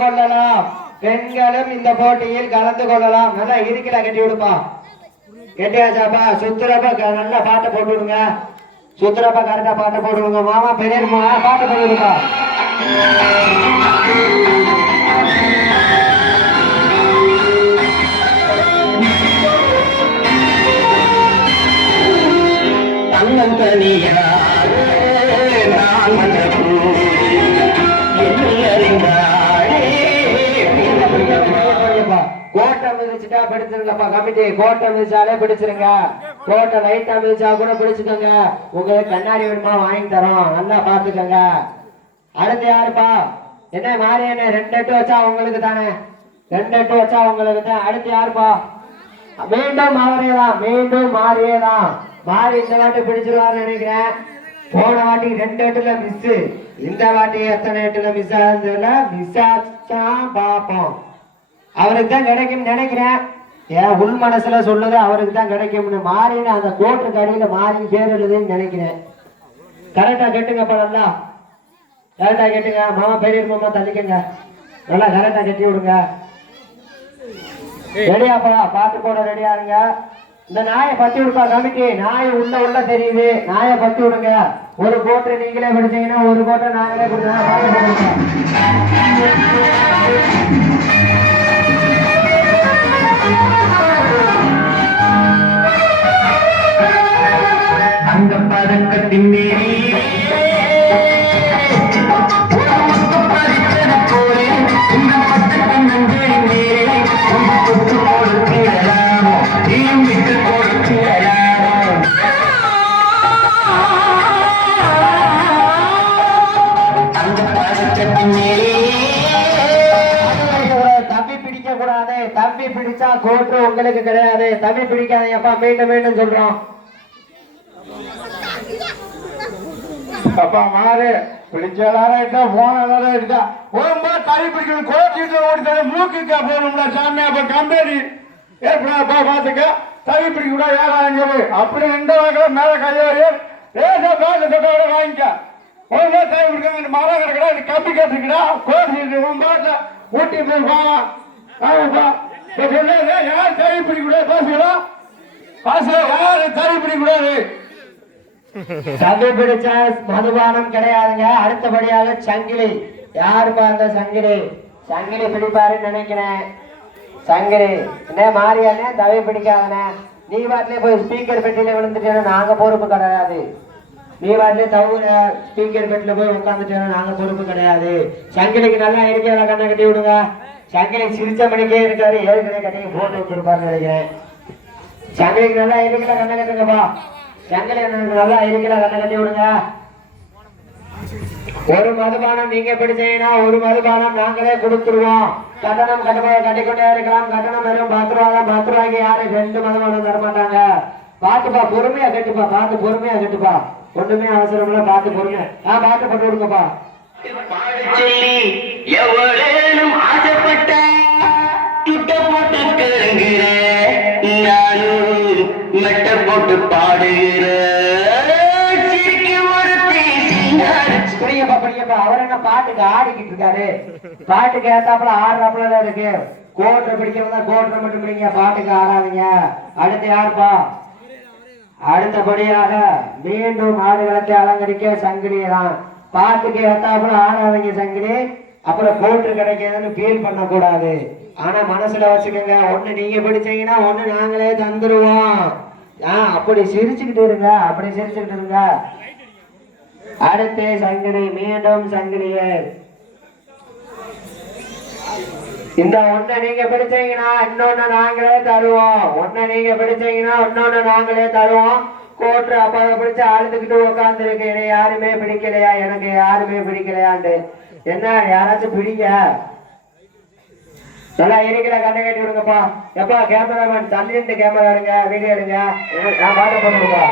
கொள்ளலாம். பெண்களும் இந்த போட்டியில் கலந்து கொள்ளலாம். நல்லா இருக்கல கட்டி விடுப்பா. கெட்டியாச்சாப்பா. சுத்துறப்ப நல்லா பாட்டை போட்டு விடுங்க. சுத்துறப்ப கரெக்டா பாட்டை போட்டு விடுங்க. மாமா பெரியம்மா பாட்டை போட்டு விடுப்பா. தங்கம் தனியா கோட்டை மிதிச்சுட்டா பிடிச்சிருங்கப்பா. கமிட்டி கோட்டை மிதிச்சாலே பிடிச்சிருங்க. கோட்டை லைட்டா மிதிச்சா கூட பிடிச்சுக்கோங்க. உங்களுக்கு கண்ணாடி வேணுமா வாங்கி தரோம். நல்லா பாத்துக்கோங்க. அடுத்து யாருப்பா? என்ன மாறி என்ன 2 எட்டு வச்சா உங்களுக்கு தானே. 2 எட்டு வச்சா உங்களுக்கு தான். அடுத்து யாருப்பா? மீண்டும் மாறியதான். மீண்டும் மாறியதான். மாறி இந்த வாட்டி பிடிச்சிருவாரு நினைக்கிறேன். போன வாட்டி 2 எட்டுல மிஸ். இந்த வாட்டி எத்தனை எட்டுல மிஸ் ஆகுதுல மிஸ் ஆச்சா பாப்போம். அவருக்கு தான் கிடைக்கும் நினைக்கிறேன். என் உள் மனசுல சொல்லுது அவருக்கு தான் கிடைக்கும்னு. மாறின்னு அந்த கோட்டு கடையில மாறி பேர் எழுதுன்னு நினைக்கிறேன். கரெக்டா கேட்டுங்கப்பா. நல்லா கரெக்டா கேட்டுங்க. மாமா பெரிய மாமா தள்ளிக்கங்க. நல்லா கரெக்டா கட்டி விடுங்க. ரெடியாப்பா? பாட்டு போட ரெடியா இருங்க. இந்த நாயை பத்தி விடுப்பா கமிட்டி. நாய் உள்ள தெரியுது. நாயை பத்தி விடுங்க. ஒரு கோட்டை நீங்களே பிடிச்சீங்கன்னா ஒரு கோட்டை நாங்களே பிடிச்சா. அந்த பதக்கத்தின் தம்பி பிடிச்சா கோட்டு உங்களுக்கு கிடையாது. தம்பி பிடிக்காதப்பா. மீண்டும் மீண்டும் சொல்றோம். அப்பா மாறு பிடிச்சாரா போன எடுத்தா தள்ளி பிடிக்கணும். கோச்சிட்டு ஓடி மூக்குக்கா போகணும்ல சாமி. அப்ப கம்பெனி ஏற்படாப்பா பாத்துக்க. தள்ளி பிடிக்க கூட ஏறாங்க. அப்படி எந்த வாக்கில மேல கையாறு லேசா பேச தொட்டோட வாங்கிக்க. ஒரு நாள் தள்ளி பிடிக்க மரம் கிடக்கடா. நீ கம்பி கட்டுக்கடா. கோச்சிட்டு உன் பாட்டில ஊட்டி போய் போவா. ஆமாப்பா யார் தள்ளி பிடிக்க கூடாது. பேசுகிறோம் பாச யாரு தள்ளி பிடிக்க கூடாது. சங்கி பிடிச்ச மதுபானம் கிடையாதுங்க. அடுத்தபடியாக சங்கிலி. யாருப்பா அந்த சங்கிலி? சங்கிலி பிடிப்பாருன்னு நினைக்கிறேன். சங்கிலி என்ன மாறியானே தவை பிடிக்காதனே. நீ வாட்டிலே போய் ஸ்பீக்கர் பெட்டியில விழுந்துட்டேன்னா நாங்க பொறுப்பு கிடையாது. நீ வாட்டிலே தவுல ஸ்பீக்கர் பெட்டில போய் உட்காந்துட்டேன்னா நாங்க பொறுப்பு கிடையாது. சங்கிலிக்கு நல்லா இருக்கிற கண்ணை கட்டி விடுங்க. சங்கிலி சிரிச்ச மணிக்கே இருக்காரு. ஏற்கனவே கட்டி போட்டு வச்சிருப்பாருன்னு நினைக்கிறேன். சங்கிலிக்கு நல்லா இருக்கிற கண்ணை கட்டுங்கப்பா. சங்கிலி நல்லா இருக்கிற கண்ணை கட்டி விடுங்க. ஒரு மதுபானம் நீங்க பிடிச்சீங்கன்னா ஒரு மதுபானம் நாங்களே கொடுத்துருவோம். கட்டணம் கட்டிக்கொண்டே இருக்கலாம். கட்டணம் வெறும் 10 ரூபா தான். 10 ரூபாய்க்கு யாரும் 2 மதுபானம் தரமாட்டாங்க. பாத்துப்பா பொறுமையா கட்டுப்பா. பார்த்து பொறுமையா கட்டுப்பா. ஒண்ணுமே அவசரம் இல்ல. பார்த்து பொறுமையா பார்த்து போட்டு விடுங்கப்பா. ஆசைப்பட்ட மெட்ட போட்டு பாடுகிற அவர் என்ன பாட்டுக்கு ஆடிக்கிட்டு இருக்காரு. பாட்டுக்கு ஏத்தாப்புல ஆடுறாப்புல இருக்கு. கோட்டை பிடிக்கிறதா கோட்டை மட்டும் பிடிங்க. பாட்டுக்கு ஆடாதீங்க. அடுத்து யாருப்பா? அடுத்தபடியாக மீண்டும் ஆடுகளத்தை அலங்கரிக்க சங்கிலி தான். பாட்டுக்கு ஏத்தாப்புல ஆடாதீங்க சங்கிலி. அப்புறம் கோட்டு கிடைக்காதுன்னு ஃபீல் பண்ண கூடாது. ஆனா மனசுல வச்சுக்கோங்க. ஒண்ணு நீங்க பிடிச்சீங்கன்னா ஒண்ணு நாங்களே தந்துருவோம். அப்படி சிரிச்சுக்கிட்டு இருங்க. அப்படி சிரிச்சுக்கிட்டு இருங்க. அடுத்து சங்கிலி. மீண்டும் சங்கிலியே. இந்த ஒண்ணு நீங்க பிடிச்சீங்கன்னா இன்னொன்னு நாங்களே தருவோம். ஒண்ணு நீங்க பிடிச்சீங்கன்னா இன்னொன்னு நாங்களே தருவோம். கோட்டு அப்ப பிடிச்சு அழுதுகிட்டு உட்கார்ந்து இருக்கு. என்னை யாருமே பிடிக்கலையா, எனக்கு யாருமே பிடிக்கலையாண்டு. என்ன யாராச்சும் பிடிக்க நல்லா இருக்கிற கண்ணை கட்டி விடுங்கப்பா. எப்பா கேமராமேன் தள்ளிட்டு கேமரா எடுங்க. வீடியோ எடுங்க. நான் பாட்டு பண்ணுங்கப்பா.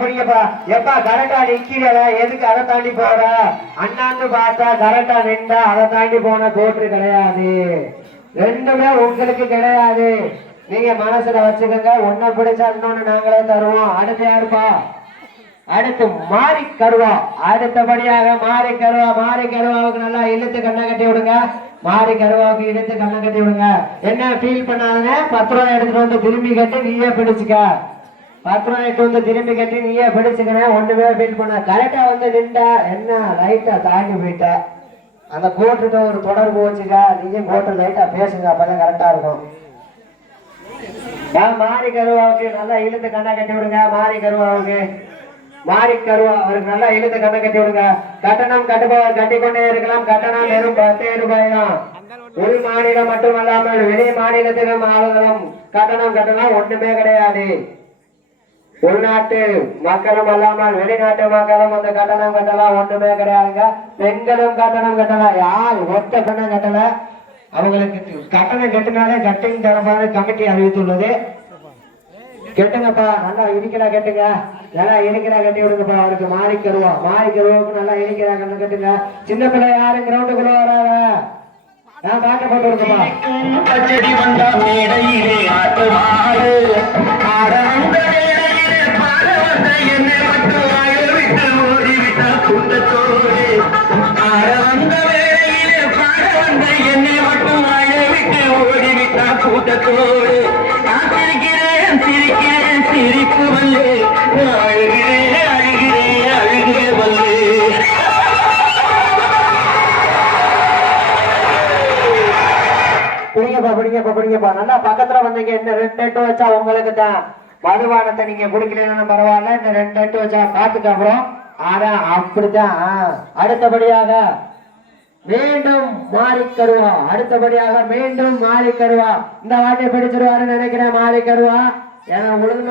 பிடிங்கப்பா. எப்பா கரெக்டா நிக்கிறல, எதுக்கு அதை தாண்டி போற? அண்ணாந்து பார்த்தா கரெக்டா நின்றா அதை தாண்டி போன கோட்டு கிடையாது. ரெண்டுமே உங்களுக்கு கிடையாது. நீங்க மனசுல வச்சுக்கோங்க. ஒன்ன பிடிச்சா இன்னொன்னு நாங்களே தருவோம். அடுத்து யாருப்பா? அடுத்து மாறி கருவா. அடுத்தபடியாக மாறி கருவா. மாறி கருவாவுக்கு நல்லா இழுத்து கண்ணை கட்டி விடுங்க. மாறி கருவாவுக்கு இழுத்து கண்ணை கட்டி விடுங்க. என்ன ஃபீல் பண்ணாதுன்னு 10 ரூபாய் எடுத்துட்டு வந்து திரும்பி கட்டி நீயே பிடிச்சுக்க. 10 ரூபாய் எடுத்து வந்து திரும்பி கட்டி நீயே பிடிச்சுக்கிறேன். ஒண்ணுமே ஃபீல் பண்ண. கரெக்டா வந்து நின்ற என்ன லைட்டா தாண்டி போயிட்ட. அந்த கோட்டுட்ட ஒரு தொடர்பு வச்சுக்க. நீயும் கோட்டு லைட்டா பேசுங்க. அப்பதான் கரெக்டா இருக்கும். மாறி கருவாவுக்கு நல்லா இழுத்து கண்ணை கட்டி விடுங்க. மாறி கருவாவுக்கு மாறி கருவா அவருக்கு நல்லா இழுத்து கண்ணை கட்டி விடுங்க. கட்டணம் கட்டிக்கொண்டே இருக்கலாம். கட்டணம் வெறும் 10 ரூபாய் தான். உள் மாநிலம் மட்டுமல்லாமல் வெளி மாநிலத்திலும் ஆளுங்களும் கட்டணம் ஒண்ணுமே கிடையாது. உள்நாட்டு மக்களும் அல்லாமல் வெளிநாட்டு மக்களும் அந்த கட்டணம் கட்டலாம் ஒண்ணுமே கிடையாதுங்க. பெண்களும் கட்டணம் கட்டலாம். யார் ஒத்த கட்டணம் கட்டல. அவங்களுக்கு கட்டணம் கட்டினாலே கட்டிங் தரப்பான கமிட்டி அறிவித்துள்ளது. கெட்டுங்கப்பா. நல்லா இடிக்கிறா கட்டுங்க. நல்லா இடிக்கிறா கட்டி விடுங்கப்பா. அவருக்கு மாறி கருவாவுக்கு நல்லா இடிக்கிறா கண்ணு கட்டுங்க. சின்ன பிள்ளை யாரும் கிரவுண்டுக்குள்ள வராத. நான் பாட்ட போட்டு விடுங்கப்பா. பச்சடி வந்தா மேடையிலே ஆட்டுவாடு ஆரம்ப வேளையிலே பாட வந்த என்னை மட்டும் வாய விட்டு ஓடிவிட்டா கூட்டத்தோடு ஆட வந்த வேளையிலே பாட வந்த என்னை மட்டும் வாய விட்டு ஓடிவிட்டா கூட்டத்தோடு நான் சிரிக்கிறேன் சிரிப்பு வல்லே அழுகிறே வல்லே பிடிங்கப்பா. நல்லா பக்கத்துல வந்தீங்க. இந்த 2 எட்டு வச்சா உங்களுக்கு தான். மதுபானத்தை நீங்க குடிக்கலன்னு பரவாயில்ல. இந்த 2 எட்டு வச்சா காத்துக்கு அப்புறம் அதான் அப்படித்தான். அடுத்தபடியாக மீண்டும் மாறி கருவா. இந்த வாட்டி பிடிச்சிருவாருன்னு நினைக்கிறேன். மாறி கருவா ஏன்னா உளுந்து